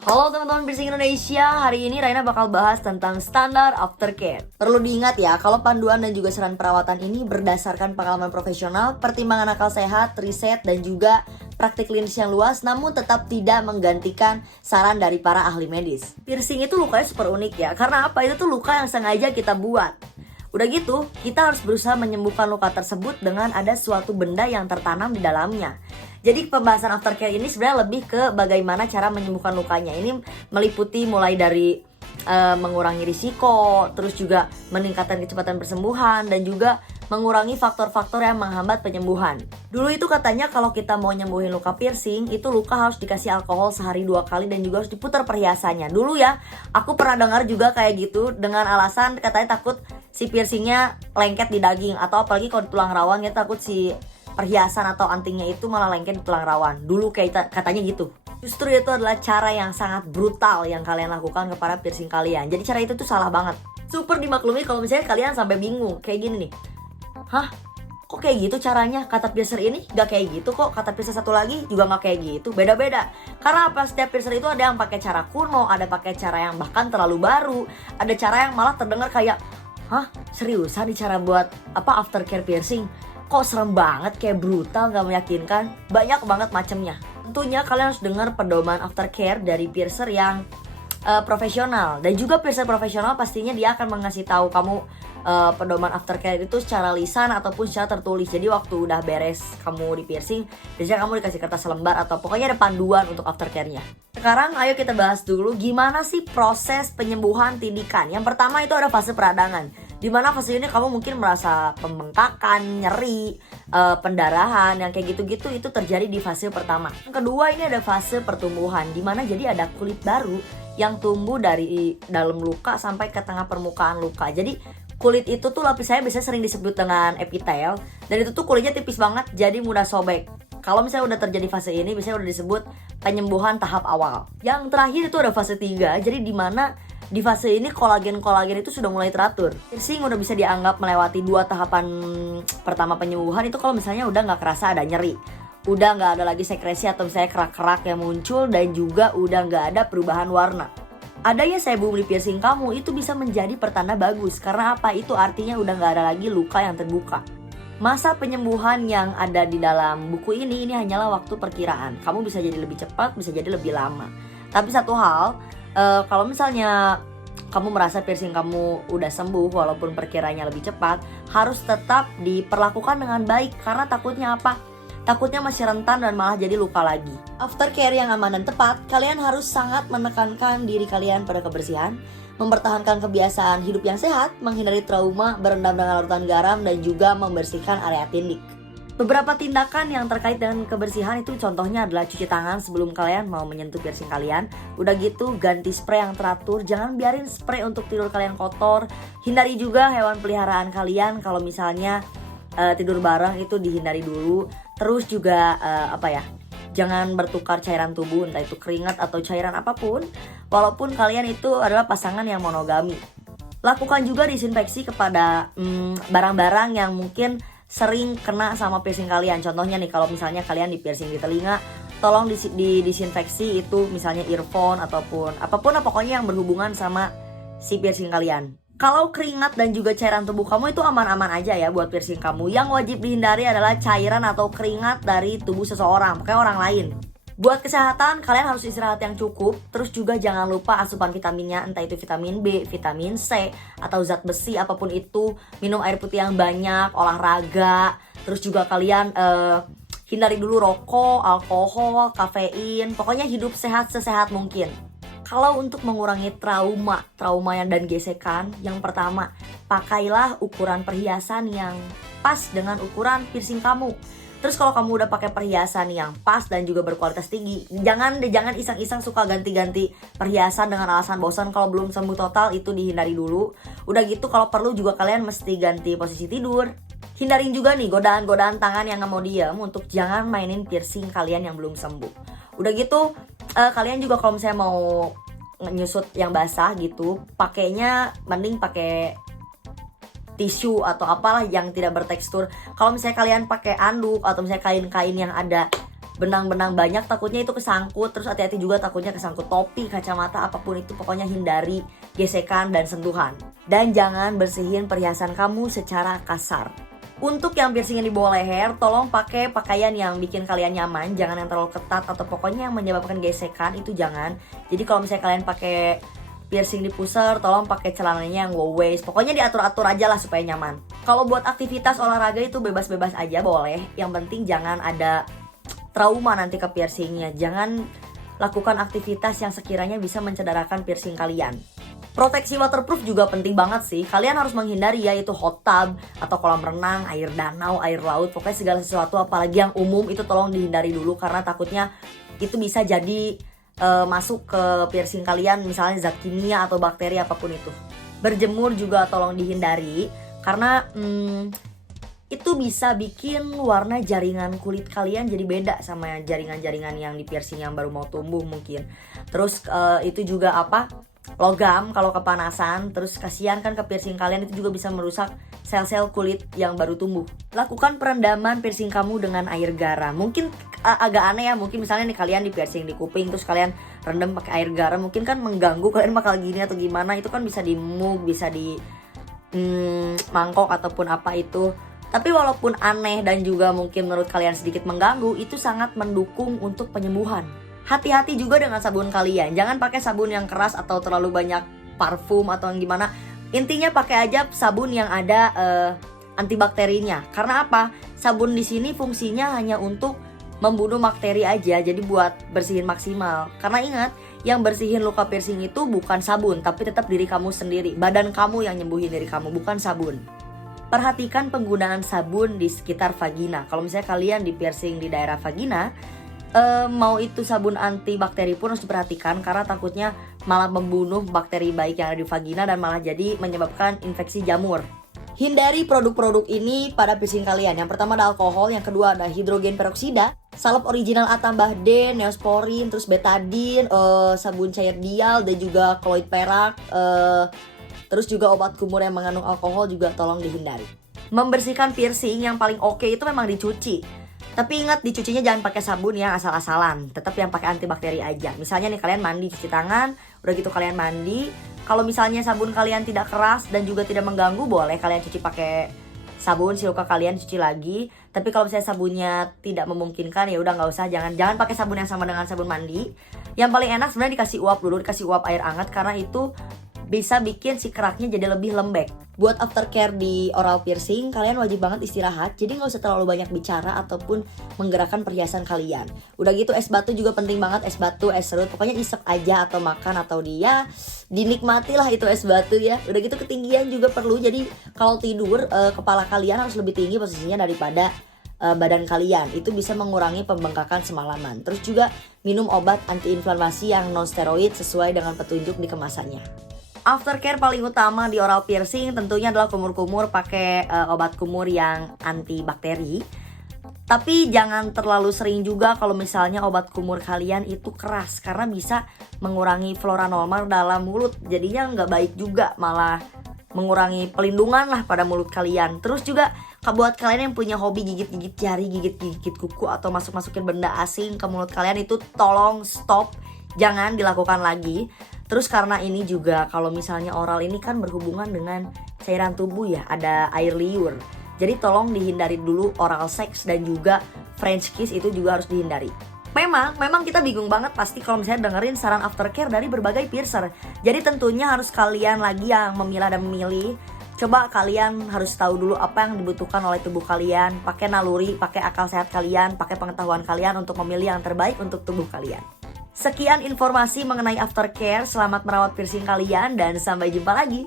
Halo teman-teman Piercing Indonesia, hari ini Raina bakal bahas tentang standar aftercare. Perlu diingat ya, kalau panduan dan juga saran perawatan ini berdasarkan pengalaman profesional, pertimbangan akal sehat, riset, dan juga praktik klinis yang luas, namun tetap tidak menggantikan saran dari para ahli medis. Piercing itu lukanya super unik ya, karena apa? Itu tuh luka yang sengaja kita buat. Udah gitu, kita harus berusaha menyembuhkan luka tersebut dengan ada suatu benda yang tertanam di dalamnya. Jadi pembahasan aftercare ini sebenarnya lebih ke bagaimana cara menyembuhkan lukanya. Ini meliputi mulai dari mengurangi risiko, terus juga meningkatkan kecepatan persembuhan, dan juga mengurangi faktor-faktor yang menghambat penyembuhan. Dulu itu katanya kalau kita mau nyembuhin luka piercing, itu luka harus dikasih alkohol sehari 2 kali dan juga harus diputar perhiasannya. Dulu ya, aku pernah dengar juga kayak gitu dengan alasan katanya takut si piercingnya lengket di daging, atau apalagi kalau di tulang rawan ya takut si perhiasan atau antingnya itu malah lengket di tulang rawan. Dulu kayak katanya gitu. Justru itu adalah cara yang sangat brutal yang kalian lakukan kepada piercing kalian. Jadi cara itu tuh salah banget. Super dimaklumi kalau misalnya kalian sampai bingung kayak gini nih. Hah? Kok kayak gitu caranya? Kata piercer ini gak kayak gitu kok. Kata piercer satu lagi juga gak kayak gitu. Beda-beda. Karena apa? Setiap piercer itu ada yang pakai cara kuno, ada pakai cara yang bahkan terlalu baru, ada cara yang malah terdengar kayak, hah? Seriusan di cara buat apa aftercare piercing? Kok serem banget, kayak brutal, gak meyakinkan. Banyak banget macamnya. Tentunya kalian harus dengar pedoman aftercare dari piercer yang profesional. Dan juga piercer profesional pastinya dia akan mengasih tahu kamu pedoman aftercare itu secara lisan ataupun secara tertulis. Jadi waktu udah beres kamu di piercing, biasanya kamu dikasih kertas lembar atau pokoknya ada panduan untuk aftercare-nya. Sekarang ayo kita bahas dulu gimana sih proses penyembuhan tindikan. Yang pertama itu ada fase peradangan, dimana fase ini kamu mungkin merasa pembengkakan, nyeri, pendarahan, yang kayak gitu-gitu itu terjadi di fase pertama. Yang kedua ini ada fase pertumbuhan, dimana jadi ada kulit baru yang tumbuh dari dalam luka sampai ke tengah permukaan luka. Jadi kulit itu tuh lapisnya biasanya sering disebut dengan epitel, dan itu tuh kulitnya tipis banget jadi mudah sobek. Kalau misalnya udah terjadi fase ini biasanya udah disebut penyembuhan tahap awal. Yang terakhir itu ada fase 3, jadi dimana di fase ini kolagen-kolagen itu sudah mulai teratur. Piercing udah bisa dianggap melewati 2 tahapan pertama penyembuhan itu kalau misalnya udah gak kerasa ada nyeri, udah gak ada lagi sekresi atau misalnya kerak-kerak yang muncul, dan juga udah gak ada perubahan warna. Adanya sebum di piercing kamu itu bisa menjadi pertanda bagus. Karena apa? Itu artinya udah gak ada lagi luka yang terbuka. Masa penyembuhan yang ada di dalam buku ini hanyalah waktu perkiraan. Kamu bisa jadi lebih cepat, bisa jadi lebih lama. Tapi satu hal, kalau misalnya kamu merasa piercing kamu udah sembuh walaupun perkiranya lebih cepat, harus tetap diperlakukan dengan baik. Karena takutnya apa? Takutnya masih rentan dan malah jadi luka lagi. Aftercare yang aman dan tepat, kalian harus sangat menekankan diri kalian pada kebersihan, mempertahankan kebiasaan hidup yang sehat, menghindari trauma, berendam dengan larutan garam, dan juga membersihkan area tindik. Beberapa tindakan yang terkait dengan kebersihan itu contohnya adalah cuci tangan sebelum kalian mau menyentuh piercing kalian. Udah gitu ganti spray yang teratur, jangan biarin spray untuk tidur kalian kotor. Hindari juga hewan peliharaan kalian, kalau misalnya tidur bareng itu dihindari dulu. Terus juga jangan bertukar cairan tubuh, entah itu keringat atau cairan apapun, walaupun kalian itu adalah pasangan yang monogami. Lakukan juga disinfeksi kepada barang-barang yang mungkin sering kena sama piercing kalian. Contohnya nih, kalau misalnya kalian di piercing di telinga, tolong disinfeksi itu misalnya earphone ataupun apapun pokoknya yang berhubungan sama si piercing kalian. Kalau keringat dan juga cairan tubuh kamu itu aman-aman aja ya buat piercing kamu. Yang wajib dihindari adalah cairan atau keringat dari tubuh seseorang, pokoknya orang lain. Buat kesehatan, kalian harus istirahat yang cukup. Terus juga jangan lupa asupan vitaminnya, entah itu vitamin B, vitamin C, atau zat besi, apapun itu. Minum air putih yang banyak, olahraga. Terus juga kalian hindari dulu rokok, alkohol, kafein. Pokoknya hidup sehat sesehat mungkin. Kalau untuk mengurangi trauma dan gesekan, yang pertama, pakailah ukuran perhiasan yang pas dengan ukuran piercing kamu. Terus kalau kamu udah pakai perhiasan yang pas dan juga berkualitas tinggi, jangan iseng-iseng suka ganti-ganti perhiasan dengan alasan bosan kalau belum sembuh total, itu dihindari dulu. Udah gitu kalau perlu juga kalian mesti ganti posisi tidur. Hindarin juga nih godaan-godaan tangan yang gak mau diam untuk jangan mainin piercing kalian yang belum sembuh. Udah gitu kalian juga kalau misalnya mau nyusut yang basah gitu, pakainya mending pakai tisu atau apalah yang tidak bertekstur. Kalau misalnya kalian pakai anduk atau misalnya kain-kain yang ada benang-benang banyak, takutnya itu kesangkut. Terus hati-hati juga takutnya kesangkut topi, kacamata, apapun itu. Pokoknya hindari gesekan dan sentuhan. Dan jangan bersihin perhiasan kamu secara kasar. Untuk yang piercing yang di bawah leher, tolong pakai pakaian yang bikin kalian nyaman. Jangan yang terlalu ketat atau pokoknya yang menyebabkan gesekan, itu jangan. Jadi kalau misalnya kalian pakai piercing di pusar, tolong pakai celananya yang low waist. Pokoknya diatur-atur aja lah supaya nyaman. Kalau buat aktivitas olahraga itu bebas-bebas aja boleh. Yang penting jangan ada trauma nanti ke piercingnya. Jangan lakukan aktivitas yang sekiranya bisa mencederakan piercing kalian. Proteksi waterproof juga penting banget sih. Kalian harus menghindari yaitu hot tub atau kolam renang, air danau, air laut. Pokoknya segala sesuatu apalagi yang umum itu tolong dihindari dulu. Karena takutnya itu bisa jadi masuk ke piercing kalian, misalnya zat kimia atau bakteri apapun itu. Berjemur juga tolong dihindari. Karena itu bisa bikin warna jaringan kulit kalian jadi beda sama jaringan-jaringan yang di piercing yang baru mau tumbuh mungkin. Terus itu juga logam kalau kepanasan, terus kasihan kan ke piercing kalian, itu juga bisa merusak sel-sel kulit yang baru tumbuh. Lakukan perendaman piercing kamu dengan air garam. Mungkin agak aneh ya, mungkin misalnya nih kalian di piercing di kuping terus kalian rendam pakai air garam, mungkin kan mengganggu kalian bakal gini atau gimana. Itu kan bisa di mug, bisa di mangkok ataupun apa itu. Tapi walaupun aneh dan juga mungkin menurut kalian sedikit mengganggu, itu sangat mendukung untuk penyembuhan. Hati-hati juga dengan sabun kalian. Jangan pakai sabun yang keras atau terlalu banyak parfum atau yang gimana. Intinya pakai aja sabun yang ada antibakterinya. Karena apa? Sabun di sini fungsinya hanya untuk membunuh bakteri aja. Jadi buat bersihin maksimal. Karena ingat, yang bersihin luka piercing itu bukan sabun, tapi tetap diri kamu sendiri. Badan kamu yang nyembuhin diri kamu, bukan sabun. Perhatikan penggunaan sabun di sekitar vagina. Kalau misalnya kalian di piercing di daerah vagina, mau itu sabun antibakteri pun harus diperhatikan, karena takutnya malah membunuh bakteri baik yang ada di vagina dan malah jadi menyebabkan infeksi jamur. Hindari produk-produk ini pada piercing kalian. Yang pertama ada alkohol, yang kedua ada hidrogen peroksida, salep original A tambah D, neosporin, terus betadine, sabun cair dial dan juga koloid perak, terus juga obat kumur yang mengandung alkohol juga tolong dihindari. Membersihkan piercing yang paling oke itu memang dicuci. Tapi ingat, dicucinya jangan pakai sabun yang asal-asalan, tetap yang pakai antibakteri aja. Misalnya nih kalian mandi, cuci tangan, udah gitu kalian mandi. Kalau misalnya sabun kalian tidak keras dan juga tidak mengganggu, boleh kalian cuci pakai sabun, si luka kalian cuci lagi. Tapi kalau misalnya sabunnya tidak memungkinkan, ya udah nggak usah, jangan pakai sabun yang sama dengan sabun mandi. Yang paling enak sebenarnya dikasih uap dulu, dikasih uap air hangat, karena itu bisa bikin si keraknya jadi lebih lembek. Buat aftercare di oral piercing, kalian wajib banget istirahat. Jadi gak usah terlalu banyak bicara ataupun menggerakkan perhiasan kalian. Udah gitu es batu juga penting banget. Es batu, es serut, pokoknya isep aja atau makan atau dinikmati lah itu es batu ya. Udah gitu ketinggian juga perlu. Jadi kalau tidur, kepala kalian harus lebih tinggi posisinya daripada badan kalian. Itu bisa mengurangi pembengkakan semalaman. Terus juga minum obat antiinflamasi yang non steroid sesuai dengan petunjuk di kemasannya. Aftercare paling utama di oral piercing tentunya adalah kumur-kumur, pakai obat kumur yang antibakteri. Tapi jangan terlalu sering juga kalau misalnya obat kumur kalian itu keras, karena bisa mengurangi flora normal dalam mulut. Jadinya nggak baik juga, malah mengurangi pelindungan lah pada mulut kalian. Terus juga buat kalian yang punya hobi gigit-gigit jari, gigit-gigit kuku atau masuk-masukin benda asing ke mulut kalian, itu tolong stop, jangan dilakukan lagi. Terus karena ini juga kalau misalnya oral ini kan berhubungan dengan cairan tubuh ya, ada air liur. Jadi tolong dihindari dulu oral sex dan juga French kiss, itu juga harus dihindari. Memang kita bingung banget pasti kalau misalnya dengerin saran aftercare dari berbagai piercer. Jadi tentunya harus kalian lagi yang memilah dan memilih. Coba kalian harus tahu dulu apa yang dibutuhkan oleh tubuh kalian. Pakai naluri, pakai akal sehat kalian, pakai pengetahuan kalian untuk memilih yang terbaik untuk tubuh kalian. Sekian informasi mengenai aftercare, selamat merawat piercing kalian dan sampai jumpa lagi.